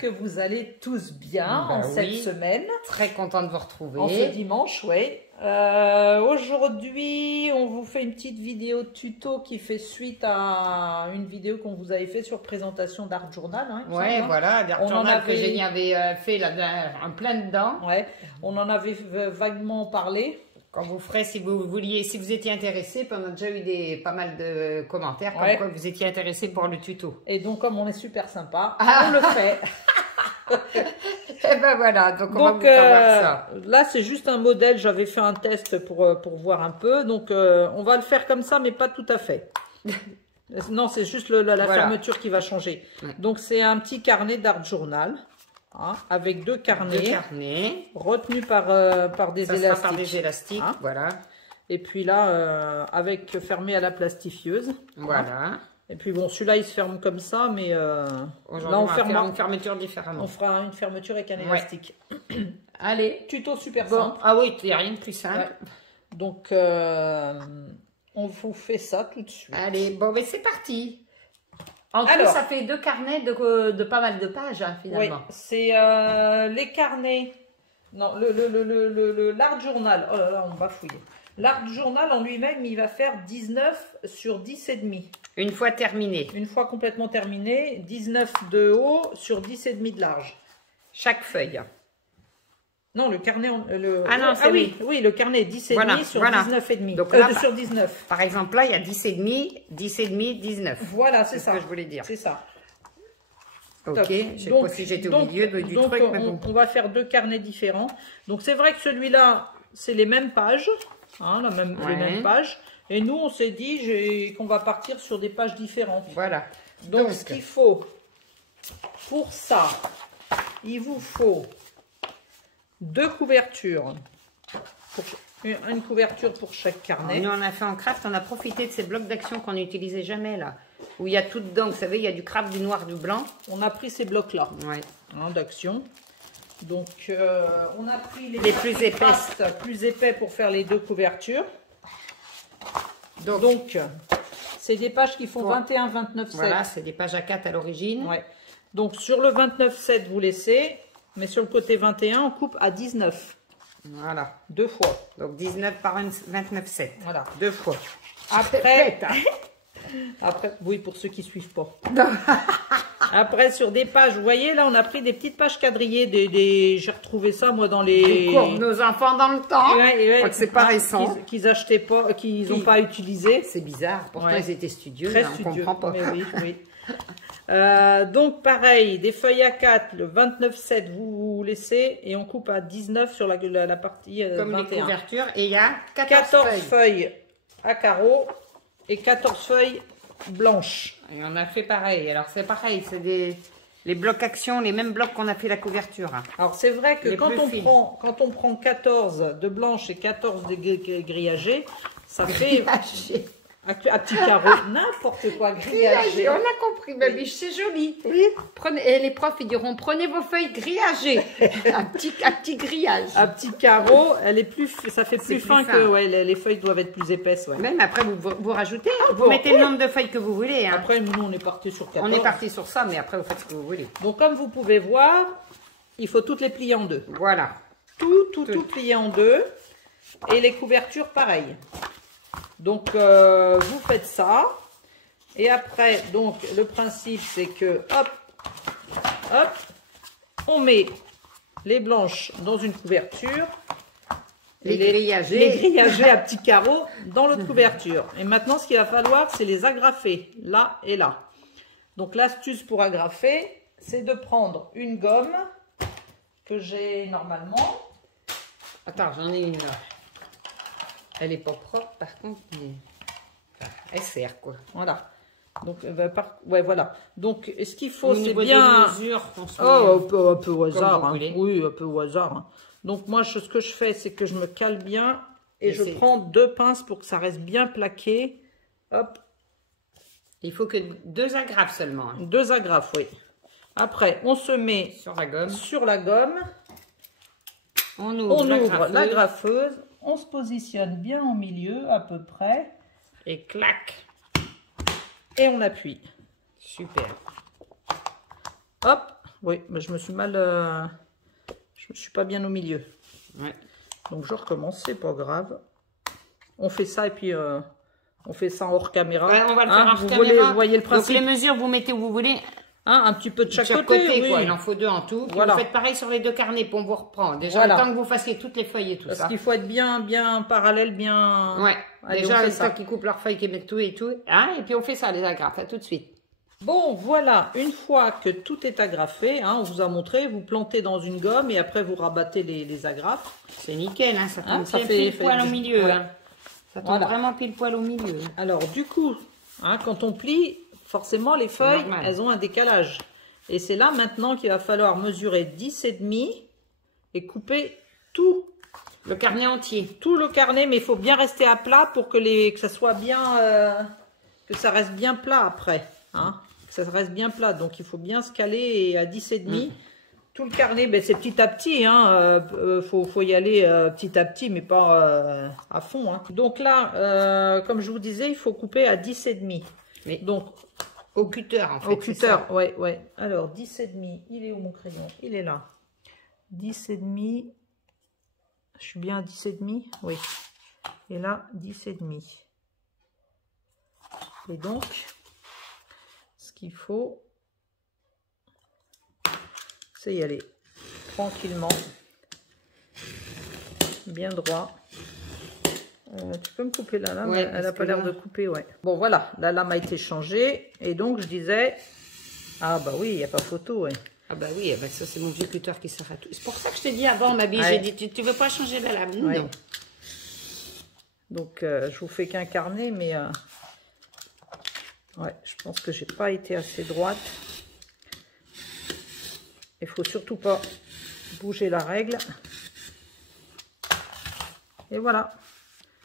que vous allez tous bien en cette semaine. Très content de vous retrouver. En ce dimanche, oui. Aujourd'hui, on vous fait une petite vidéo tuto qui fait suite à une vidéo qu'on vous avait fait sur présentation d'Art Journal. Hein, ouais, voilà, d'Art Journal que Jenny avait fait là, un plein dedans. Ouais, on en avait vaguement parlé. Quand vous ferez, si vous vouliez, si vous étiez intéressé, puis on a déjà eu pas mal de commentaires comme quoi vous étiez intéressé pour le tuto. Et donc, comme on est super sympa, on le fait. Et ben voilà, donc on va vous faire voir ça. Là, c'est juste un modèle. J'avais fait un test pour voir un peu. Donc, on va le faire comme ça, mais pas tout à fait. Non, c'est juste la fermeture qui va changer. Ouais. Donc, c'est un petit carnet d'Art Journal. Hein, avec deux carnets retenus par des élastiques. Par des élastiques, hein, voilà. Et puis là, avec fermé à la plastifieuse. Voilà. Hein. Et puis bon, celui-là, il se ferme comme ça, mais là, on fera une fermeture différemment. On fera une fermeture avec un élastique. Allez. Tuto super simple. Ah oui, il n'y a rien de plus simple. Ouais. Donc, on vous fait ça tout de suite. Allez, bon, mais c'est parti. En tout, ça fait deux carnets de pas mal de pages, hein, finalement. Oui, c'est les carnets. Non, l'Art Journal. Oh là là, on va fouiller. L'Art Journal en lui-même, il va faire 19 sur 10,5. Une fois terminé. Une fois complètement terminé, 19 de haut sur 10,5 de large. Chaque feuille. Non, le carnet... oui, le carnet 10,5 sur 19,5. Donc là, sur 19. Par exemple, là, il y a 10,5, 10,5, 19. Voilà, c'est ça. Ce que je voulais dire. C'est ça. Ok, je sais pas si j'étais au milieu du truc, mais bon. On va faire deux carnets différents. Donc, c'est vrai que celui-là, c'est les mêmes pages. Hein, les mêmes pages. Et nous, on s'est dit qu'on va partir sur des pages différentes. Voilà. Donc ce qu'il faut, pour ça, il vous faut deux couvertures. Une couverture pour chaque carnet. Nous, on a fait en craft, on a profité de ces blocs d'action qu'on n'utilisait jamais, là. Où il y a tout dedans, vous savez, il y a du craft, du noir, du blanc. On a pris ces blocs-là, hein, d'action. Donc, on a pris les plus épaisses. Plus épais pour faire les deux couvertures. Donc c'est des pages qui font 21, 29, 7. Voilà, c'est des pages à 4 à l'origine. Ouais. Donc, sur le 29, 7, vous laissez. Mais sur le côté 21, on coupe à 19. Voilà. Deux fois. Donc, 19 par 29, 7. Voilà. Deux fois. Après, oui, pour ceux qui ne suivent pas. Après, sur des pages, vous voyez, là, on a pris des petites pages quadrillées. J'ai retrouvé ça, moi, dans les cours de nos enfants dans le temps. C'est pas récent. Qu'ils achetaient pas, qu'ils n'ont pas utilisé. C'est bizarre. Pourtant, ils étaient studieux. Très studieux. On comprend pas. Mais oui. Donc, pareil, des feuilles à 4, le 29-7, vous laissez et on coupe à 19 sur la partie comme 21. Les couvertures. Et il y a 14 feuilles à carreaux et 14 feuilles blanches. Et on a fait pareil. Alors, c'est pareil, c'est les blocs action, les mêmes blocs qu'on a fait la couverture. Alors, c'est vrai que quand on prend 14 de blanches et 14 de grillagées, ça fait... Un petit carreau, n'importe quoi, grillagé. On a compris, ma biche, c'est joli. Oui. Et les profs, ils diront, prenez vos feuilles grillagées. un petit grillage. Un petit carreau, ça fait plus fin que les feuilles doivent être plus épaisses. Ouais. Même après, vous rajoutez, vous mettez le nombre de feuilles que vous voulez. Hein. Après, nous, on est parti sur 14. On est parti sur ça, mais après, vous faites ce que vous voulez. Donc, comme vous pouvez voir, il faut toutes les plier en deux. Voilà. Tout plier en deux. Et les couvertures, pareil. Donc, vous faites ça. Et après, donc, le principe, c'est que, hop, on met les blanches dans une couverture. Les grillagées. Les grillagées à petits carreaux dans l'autre couverture. Et maintenant, ce qu'il va falloir, c'est les agrafer, là et là. Donc, l'astuce pour agrafer, c'est de prendre une gomme que j'ai normalement. Attends, j'en ai une là. Elle n'est pas propre, par contre, mais elle sert, quoi. Voilà. Donc, voilà. Donc, ce qu'il faut, c'est bien... Mesure, un peu au hasard. Hein. Oui, un peu au hasard. Hein. Donc, moi, ce que je fais, c'est que je me cale bien et je prends deux pinces pour que ça reste bien plaqué. Hop. Il faut que 2 agrafes seulement. Hein. 2 agrafes, oui. Après, on se met sur la gomme. On ouvre l'agrafeuse. On se positionne bien au milieu, à peu près. Et clac. Et on appuie. Super. Hop, Oui, mais je me suis mal... je me suis pas bien au milieu. Ouais. Donc je recommence, c'est pas grave. On fait ça et puis on fait ça hors caméra. Ouais, on va le faire hors caméra. Vous voyez le principe. Donc les mesures, vous mettez où vous voulez. Hein, un petit peu de chaque côté, quoi. oui. Il en faut 2 en tout. Voilà. Vous faites pareil sur les 2 carnets, pour on vous reprend. Déjà, voilà. le temps que vous fassiez toutes les feuilles et tout ça. Parce qu'il faut être bien parallèle, bien... Ouais. Allez, déjà, les ça qui coupent leurs feuilles, qui mettent tout et tout. Hein, et puis on fait ça, les agrafes, à tout de suite. Bon, voilà, une fois que tout est agrafé, hein, on vous a montré, vous plantez dans une gomme et après vous rabattez les agrafes. C'est nickel, hein, ça tombe ça bien fait pile poil au milieu. Ouais. Hein. Ça tombe vraiment pile poil au milieu. Alors du coup, hein, quand on plie, forcément les feuilles, normal. elles ont un décalage. Et c'est là maintenant qu'il va falloir mesurer 10,5 et couper tout. Le carnet entier. Tout le carnet, mais il faut bien rester à plat pour que, ça soit bien, que ça reste bien plat après. Hein, que ça reste bien plat, donc il faut bien se caler à 10,5. Tout le carnet, ben, c'est petit à petit, hein, faut y aller petit à petit, mais pas à fond. Hein. Donc là, comme je vous disais, il faut couper à 10,5. Oui. Donc, au cutter, en fait. au cutter, ouais, ouais. Alors, 10,5, il est où mon crayon? Il est là. 10,5. Je suis bien à 10,5? Oui. Et là, 10,5. Et donc, ce qu'il faut, c'est y aller tranquillement, bien droit. Tu peux me couper la lame, ouais, elle n'a pas l'air de couper, ouais. Bon voilà, la lame a été changée et donc je disais, ah bah oui, il n'y a pas photo, ouais. Ah bah oui, bah ça c'est mon vieux cutter qui sert à tout. C'est pour ça que je t'ai dit avant, ma bille, Ouais. j'ai dit, tu veux pas changer la lame? Ouais. Non. Donc je vous fais qu'un carnet, mais ouais, je pense que j'ai pas été assez droite. Il faut surtout pas bouger la règle. Et voilà.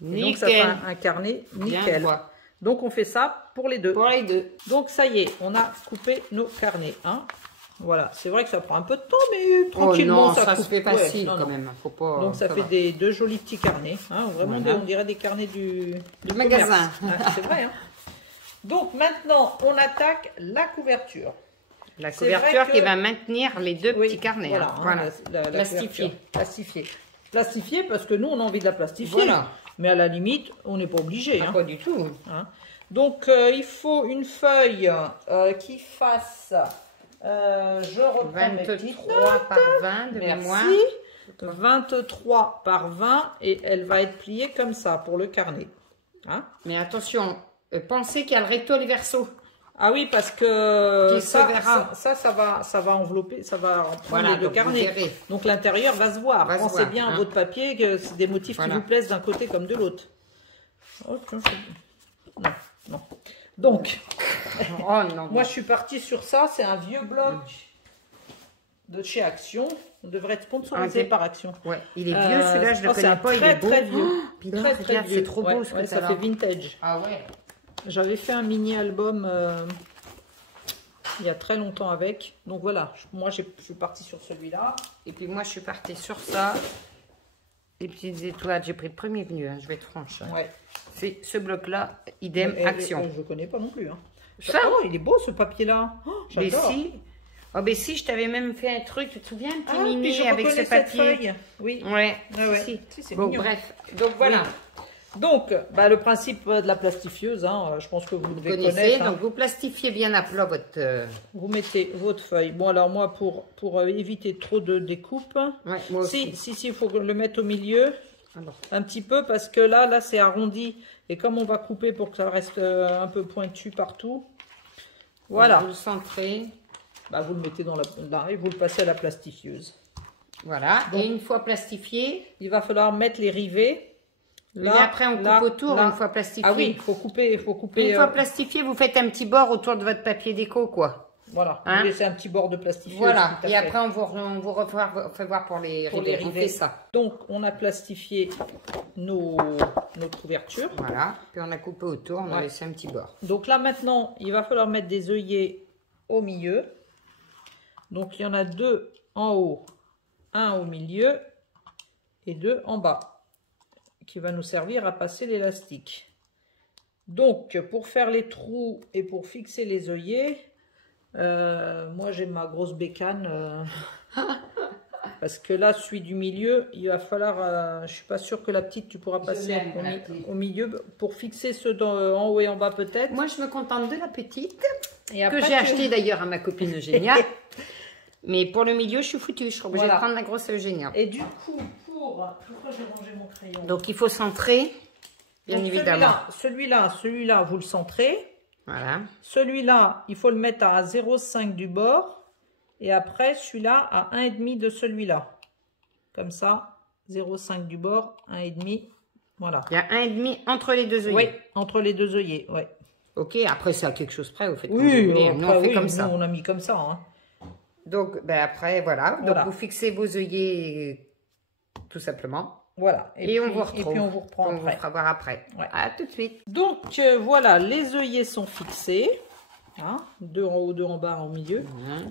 Et donc ça fait un carnet nickel. Donc on fait ça pour les deux. Pour les deux. Donc ça y est, on a coupé nos carnets. Hein. Voilà, c'est vrai que ça prend un peu de temps, mais tranquillement, oh non, ça coupe. se fait facile ouais, quand même. Faut pas, donc ça fait deux jolis petits carnets. Hein. Vraiment, voilà. on dirait des carnets du magasin. C'est vrai. Hein. Donc maintenant, on attaque la couverture. La couverture qui va maintenir les deux petits carnets. Voilà, hein. Voilà. La plastifiée. Plastifiée. Plastifiée parce que nous, on a envie de la plastifier. Voilà. Mais à la limite, on n'est pas obligé. Ah, hein. pas du tout. Hein. Donc, il faut une feuille qui fasse, je reprends mes petites 23 par 20 de mémoire. 23 par 20 et elle va être pliée comme ça pour le carnet. Hein. Mais attention, pensez qu'il y a le recto et le verso. Ah oui, parce que ça va envelopper, ça va en prendre voilà, les deux carnets. Donc l'intérieur va se voir. Pensez bien à votre papier que c'est des motifs qui vous plaisent d'un côté comme de l'autre. Oh, non, non. Donc, oh, non, moi je suis partie sur ça. C'est un vieux bloc de chez Action. On devrait être sponsorisé par Action. Ouais, il est vieux celui-là, je le connais pas, il est beau. Très vieux. Très vieux. C'est trop beau ce que ça fait vintage. Ah ouais. J'avais fait un mini-album il y a très longtemps avec. Donc voilà, moi je suis partie sur celui-là. Et puis moi je suis partie sur ça. Les petites étoiles, j'ai pris le premier venu, hein, je vais être franche. Ouais. C'est ce bloc-là, idem, Action. Je ne connais pas non plus. Hein. Ça oh, il est beau ce papier-là. Oh, mais si. Oh, mais si, je t'avais même fait un truc, tu te souviens, un petit mini avec ce papier. Oui. Ouais. Si, c'est bon, mignon. Bref. Donc voilà. Oui. Donc, le principe de la plastifieuse, hein, je pense que vous devez connaître. Donc, vous plastifiez bien à plat votre... Vous mettez votre feuille. Bon, alors moi, pour éviter trop de découpe, ouais, moi aussi. il faut le mettre au milieu, un petit peu, parce que là c'est arrondi. Et comme on va couper pour que ça reste un peu pointu partout, voilà. Vous le centrez. Vous le mettez dans là et vous le passez à la plastifieuse. Voilà. Donc, et une fois plastifié, il va falloir mettre les rivets. Là, et après, on coupe autour une fois plastifié. Ah oui, il faut couper. Une fois plastifié, vous faites un petit bord autour de votre papier déco, quoi. Voilà, vous laissez un petit bord de plastifié. Voilà, et après, on vous refait voir pour les rivets. On fait ça. Donc, on a plastifié notre couverture. Voilà, puis on a coupé autour, on a laissé un petit bord. Donc là, maintenant, il va falloir mettre des œillets au milieu. Donc, il y en a 2 en haut, 1 au milieu et 2 en bas, qui va nous servir à passer l'élastique. Donc, pour faire les trous et pour fixer les œillets, Moi, j'ai ma grosse bécane. Parce que là, celui du milieu, il va falloir... je suis pas sûre que la petite, tu pourras passer au milieu pour fixer ceux en haut et en bas peut-être. Moi, je me contente de la petite. Et après, que j'ai acheté d'ailleurs à ma copine Eugénia. Mais pour le milieu, je suis foutue. Je suis obligée de prendre la grosse Eugénia. Et du coup, pourquoi j'ai rangé mon crayon? Donc, il faut centrer, bien évidemment. Celui-là, vous le centrez. Voilà. Celui-là, il faut le mettre à 0,5 du bord. Et après, celui-là à 1,5 de celui-là. Comme ça, 0,5 du bord, 1,5. Voilà. Il y a 1,5 entre les deux œillets. Oui, entre les deux œillets, oui. Ok, après, c'est à quelque chose près, vous faites comme oui, vous voulez. Nous, on fait comme ça. Nous, on a mis comme ça. Hein. Donc, ben après, voilà. Donc, vous fixez vos œillets tout simplement. Voilà. Et puis, on vous retrouve. Et puis, on vous reprend après. On vous fera voir après. Ouais. À tout de suite. Donc, voilà, les œillets sont fixés. Hein, 2 en haut, 2 en bas, au milieu.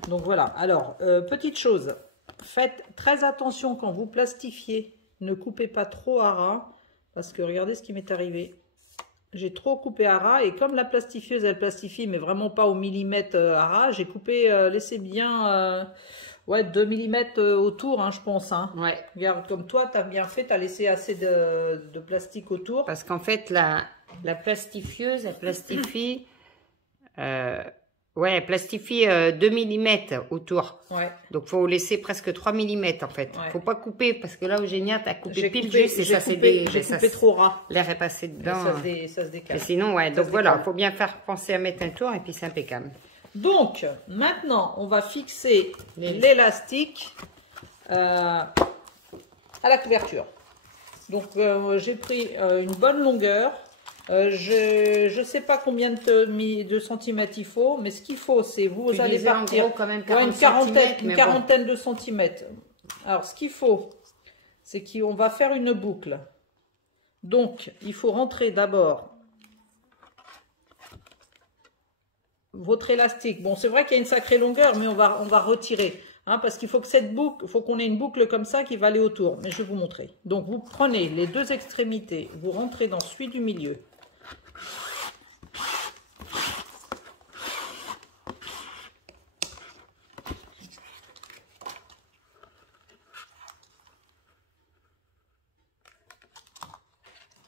Donc, voilà. Alors, petite chose. Faites très attention quand vous plastifiez. Ne coupez pas trop à ras. Parce que regardez ce qui m'est arrivé. J'ai trop coupé à ras. Et comme la plastifieuse, elle plastifie, mais vraiment pas au millimètre à ras, j'ai coupé, laissez bien... 2 mm autour, hein, je pense. Hein. Ouais. Regarde, comme toi, tu as bien fait, tu as laissé assez de plastique autour. Parce qu'en fait, la plastifieuse, elle plastifie... elle plastifie 2 mm autour. Ouais. Donc, il faut laisser presque 3 mm en fait. Il ne faut pas couper, parce que là, Eugénia, tu as coupé pile juste et ça s'est J'ai coupé trop ras. L'air est passé dedans. Ça se décale. Et sinon, donc voilà, il faut bien faire penser à mettre un tour et puis c'est impeccable. Donc, maintenant, on va fixer l'élastique à la couverture. Donc, j'ai pris une bonne longueur. Je ne sais pas combien de centimètres il faut, mais ce qu'il faut, c'est vous allez partir quand même une quarantaine de centimètres. Alors, ce qu'il faut, c'est qu'on va faire une boucle. Donc, il faut rentrer d'abord votre élastique. Bon, c'est vrai qu'il y a une sacrée longueur, mais on va retirer. Hein, parce qu'il faut que cette boucle, il faut qu'on ait une boucle comme ça qui va aller autour. Mais je vais vous montrer. Donc, vous prenez les deux extrémités, vous rentrez dans celui du milieu.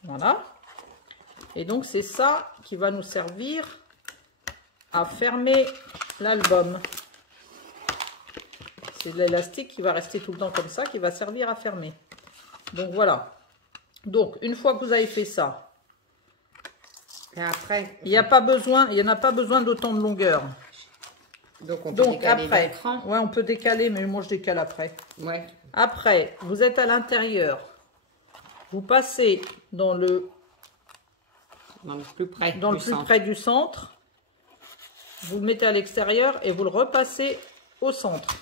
Voilà. Et donc, c'est ça qui va nous servir à fermer l'album. C'est de l'élastique qui va rester tout le temps comme ça, qui va servir à fermer. Donc voilà. Donc une fois que vous avez fait ça, et après, il n'y a pas besoin, il n'y en a pas besoin d'autant de longueur. Donc on peut décaler après, ouais, on peut décaler, mais moi je décale après. Ouais. Après, vous êtes à l'intérieur, vous passez dans le plus près du centre. Vous le mettez à l'extérieur et vous le repassez au centre.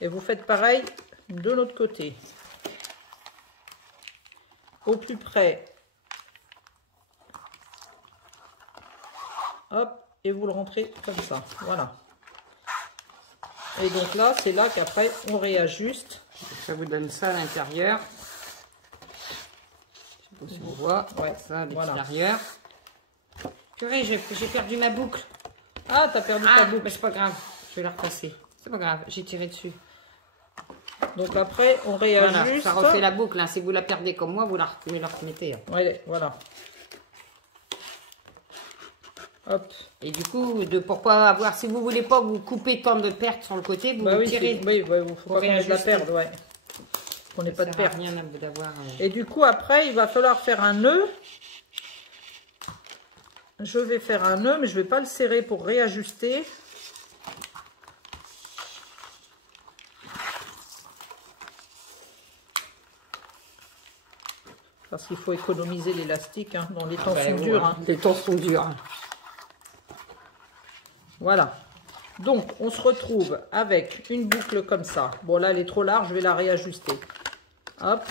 Et vous faites pareil de l'autre côté. Au plus près. Hop, et vous le rentrez comme ça. Voilà. Et donc là, c'est là qu'après, on réajuste. Ça vous donne ça à l'intérieur. Je sais pas si on voit. Ouais, ça à l'extérieur. Voilà. Purée, j'ai perdu ma boucle. Ah, t'as perdu ta boucle. Mais c'est pas grave, je vais la repasser. C'est pas grave, j'ai tiré dessus. Donc après, on réajuste. Voilà, ça refait la boucle. Hein. Si vous la perdez comme moi, vous la remettez. Hein. Ouais, voilà. Hop. Et du coup, pourquoi avoir... Si vous voulez pas vous couper tant de pertes sur le côté, vous tirez. Oui, il faut pas qu'on ait de la perte, ouais. Qu'on n'ait pas de perte. Rien d'avoir... Et du coup, après, il va falloir faire un nœud. Je vais faire un nœud, mais je ne vais pas le serrer pour réajuster. Parce qu'il faut économiser l'élastique, hein, dans les temps sont durs. Hein. Les temps sont durs. Voilà. Donc, on se retrouve avec une boucle comme ça. Bon, là, elle est trop large, je vais la réajuster. Hop.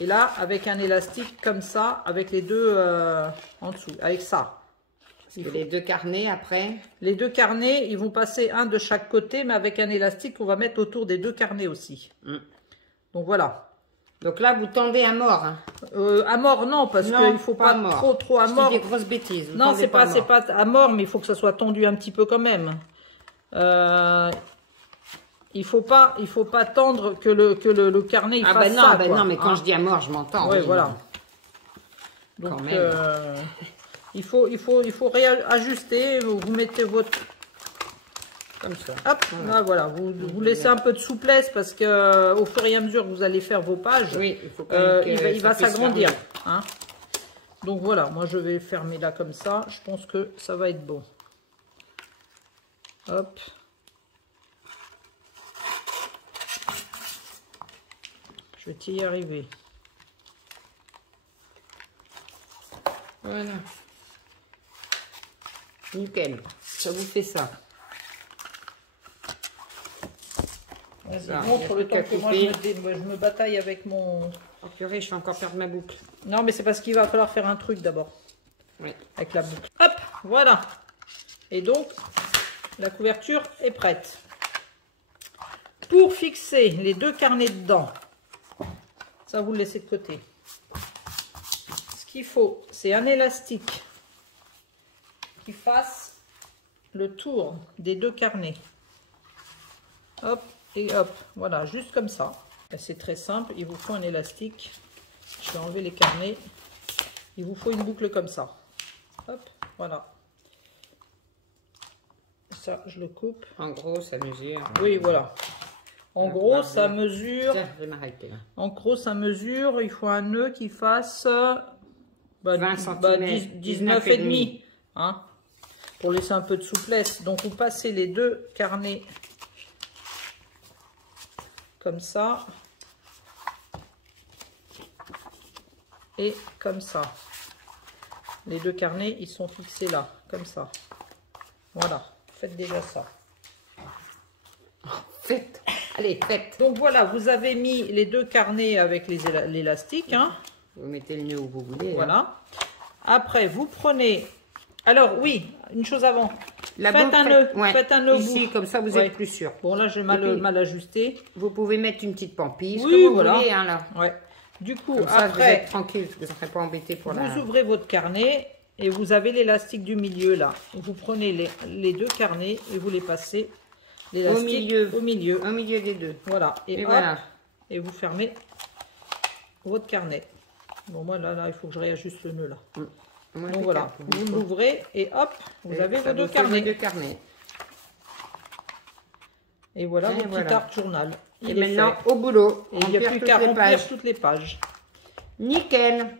Et là, avec un élastique comme ça, avec les deux en dessous, avec ça. Les deux carnets après. Les deux carnets, ils vont passer un de chaque côté, mais avec un élastique qu'on va mettre autour des deux carnets aussi. Donc voilà. Donc là, vous tendez à mort. Hein. À mort, non, parce qu'il ne faut pas trop à mort. C'est des grosses bêtises. Non, c'est pas à mort, mais il faut que ça soit tendu un petit peu quand même. Il faut pas tendre que le carnet il fasse non, ça. Non, mais quand je dis à mort, je m'entends. Oui, voilà. Donc, il faut réajuster. Vous mettez votre... Comme ça. Hop, voilà. Vous laissez un peu de souplesse parce que au fur et à mesure que vous allez faire vos pages, oui, il va s'agrandir. Hein. Donc voilà, moi je vais fermer là comme ça. Je pense que ça va être bon. Hop. Je vais y arriver. Voilà. Nickel. Ça vous fait ça. Vas-y, montre le temps que moi je me bataille avec mon... Oh purée, je vais encore perdre ma boucle. Non, mais c'est parce qu'il va falloir faire un truc d'abord. Oui. Avec la boucle. Hop, voilà. Et donc, la couverture est prête. Pour fixer les deux carnets dedans, ça vous le laissez de côté. Ce qu'il faut, c'est un élastique qui fasse le tour des deux carnets. Hop. Et hop, voilà, juste comme ça. C'est très simple, il vous faut un élastique. Je vais enlever les carnets. Il vous faut une boucle comme ça. Hop, voilà. Ça, je le coupe. En gros, ça mesure. Oui, voilà. En gros, ça mesure. Tiens, je vais m'arrêter là. En gros, ça mesure. Il faut un nœud qui fasse 20 cm, 19,5. Hein, pour laisser un peu de souplesse. Donc, vous passez les deux carnets comme ça et comme ça. Les deux carnets, ils sont fixés là, comme ça. Voilà, faites déjà ça. Faites. Allez, faites. Donc voilà, vous avez mis les deux carnets avec l'élastique. Hein. Vous mettez le nœud où vous voulez. Voilà. Hein. Après, vous prenez... Alors oui, une chose avant. Faites un nœud. Ouais. Faites un nœud ici, comme ça vous êtes plus sûr. Bon là, j'ai mal ajusté. Vous pouvez mettre une petite pampille, oui, vous voilà. voulez, hein, là. Ouais. Du coup, comme ça, après, vous êtes tranquille, vous ne serez pas embêté pour vous ouvrez votre carnet et vous avez l'élastique du milieu là. Vous prenez les deux carnets et vous les passez l'élastique au milieu des deux. Voilà. Et hop, voilà. Et vous fermez votre carnet. Bon, moi là, il faut que je réajuste le nœud là. Donc voilà, vous l'ouvrez et hop, vous avez vos deux carnets. Et voilà votre petit art journal. Et maintenant, au boulot. Et il n'y a plus qu'à remplir toutes les pages. Nickel.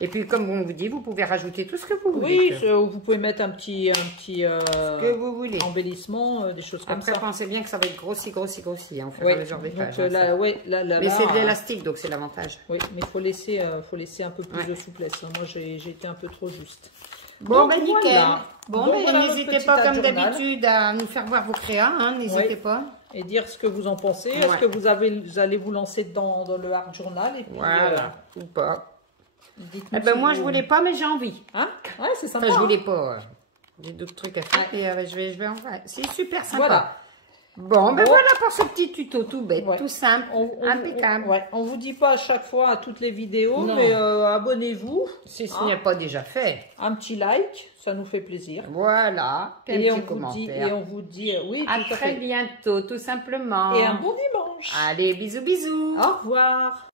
Et puis, comme on vous dit, vous pouvez rajouter tout ce que vous voulez. Oui, vous pouvez mettre un petit ce que vous voulez. Embellissement, des choses comme ça. Après, pensez bien que ça va être grossi, hein, au fur et à mesure des pages. Mais c'est de l'élastique, donc c'est l'avantage. Oui, mais il faut laisser un peu plus de souplesse. Moi, j'ai été un peu trop juste. Bon, ben nickel. Voilà. Bon, n'hésitez pas, comme d'habitude, à nous faire voir vos créas. Hein, n'hésitez pas. Et dire ce que vous en pensez. Est-ce que vous allez vous lancer dans le art journal et puis, voilà, ou pas. Eh ben moi je voulais pas, mais j'ai envie. Hein? Ouais, c'est sympa. Enfin, je voulais pas. J'ai d'autres trucs à faire et je vais en faire. C'est super sympa. Voilà. Bon, ben voilà pour ce petit tuto tout bête, tout simple, impeccable. On vous dit pas à chaque fois à toutes les vidéos, mais abonnez-vous. Si ce n'est pas déjà fait. Un petit like, ça nous fait plaisir. Voilà. Et un petit commentaire. Et on vous dit oui. À très bientôt, tout simplement. Et un bon dimanche. Allez, bisous, bisous. Au revoir.